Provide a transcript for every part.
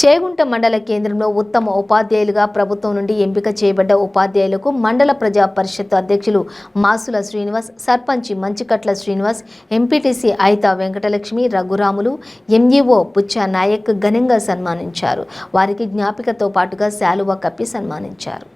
చేగుంట మండల కేంద్రంలో ఉత్తమ ఉపాధ్యాయులుగా ప్రభుత్వం నుండి ఎంపిక చేయబడ్డ ఉపాధ్యాయులకు మండల ప్రజా పరిషత్ అధ్యక్షులు మాసుల శ్రీనివాస్, సర్పంచి మంచికట్ల శ్రీనివాస్, ఎంపీటీసీ ఐతా వెంకటలక్ష్మి, రఘురాములు, ఎంఈఓ బుచ్చా నాయక్ ఘనంగా సన్మానించారు. వారికి జ్ఞాపికతో పాటుగా శాలువా కప్పి సన్మానించారు.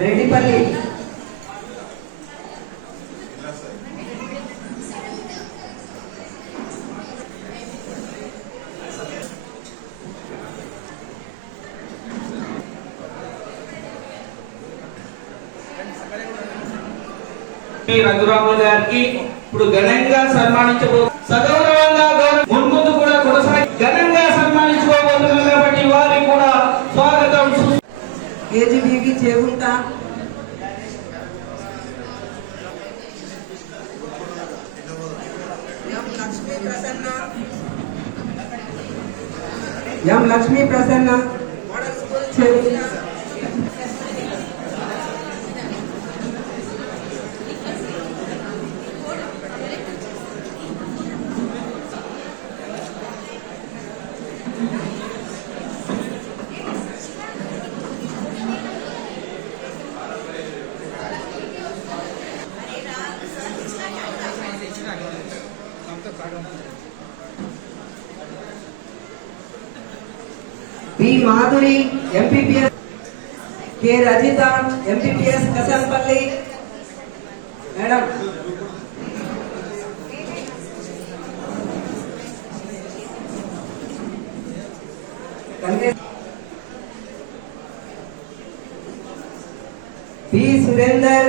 రెడ్డిపల్లి రఘురాములు గారికి ఇప్పుడు ఘనంగా సన్మానించబో సగౌరవంగా ముందు కూడా కొనసాగి ఘనంగా సన్మానించుకోబోతున్నారు కాబట్టి వారికి కూడా స్వాగతం. కేజీబీకి చేగుంట ఎం లక్ష్మీ ప్రసన్న बी माधुरी एमपीपीएस, के Rajitha MPPS कसनपल्ली madam, B Surender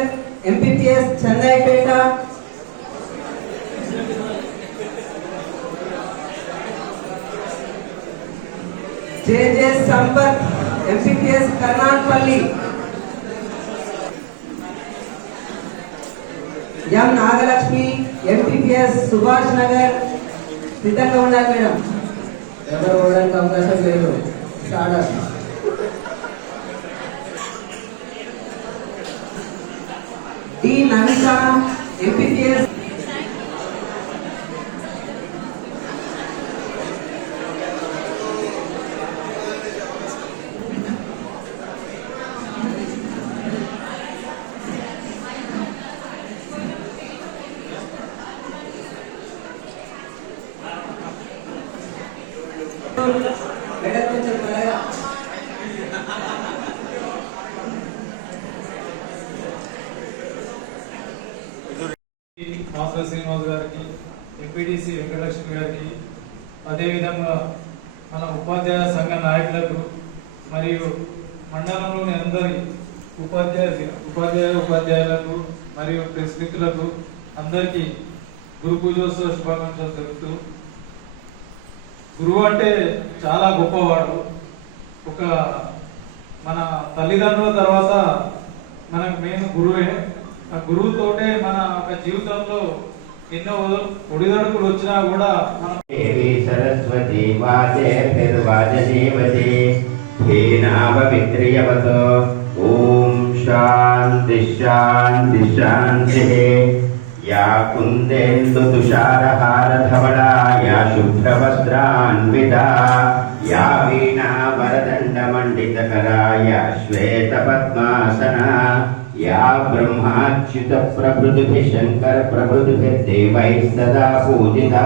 MPPS चंदाईपेटा, जे Sampat MPPS कर्नाटपल्ली, M Nagalakshmi MPPS Subhash Nagar सिद्धंगा ఉండాలి మేడం. ఎవరు ఓడడానికి అవకాశం లేదు. డి నమిత ఎంపీపీఎస్ మాసుల శ్రీనివాస్ గారికి, ఎంపీటీసీ వెంకటలక్ష్మి గారికి, అదేవిధంగా మన ఉపాధ్యాయ సంఘ నాయకులకు మరియు మండలంలోని అందరి ఉపాధ్యాయులకు మరియు ప్రెస్ మిత్రులకు అందరికీ గురు పూజోత్సవ శుభాకాంక్షలు తెలుపుతూ, గురువు అంటే చాలా గొప్పవాడు. ఒక మన తల్లిదండ్రుల తర్వాత మనకు మెయిన్ గురువే. ఆ గురువుతోటే మన ఒక జీవితంలో ఎన్నో ఒడిదడుకులు వచ్చినా కూడా మనం సరస్వతి ఓం శాంతి శాంతి శాంతి. या कुन्देन्दु तुषारहारधवला, या शुभ्रवस्त्रान्विता, या वीणा वरदण्डमण्डितकरा, या श्वेतपद्मासना, या ब्रह्माच्युत प्रभृतिभिः शङ्कर प्रभृतिभिर्देवैः सदा पूजिता.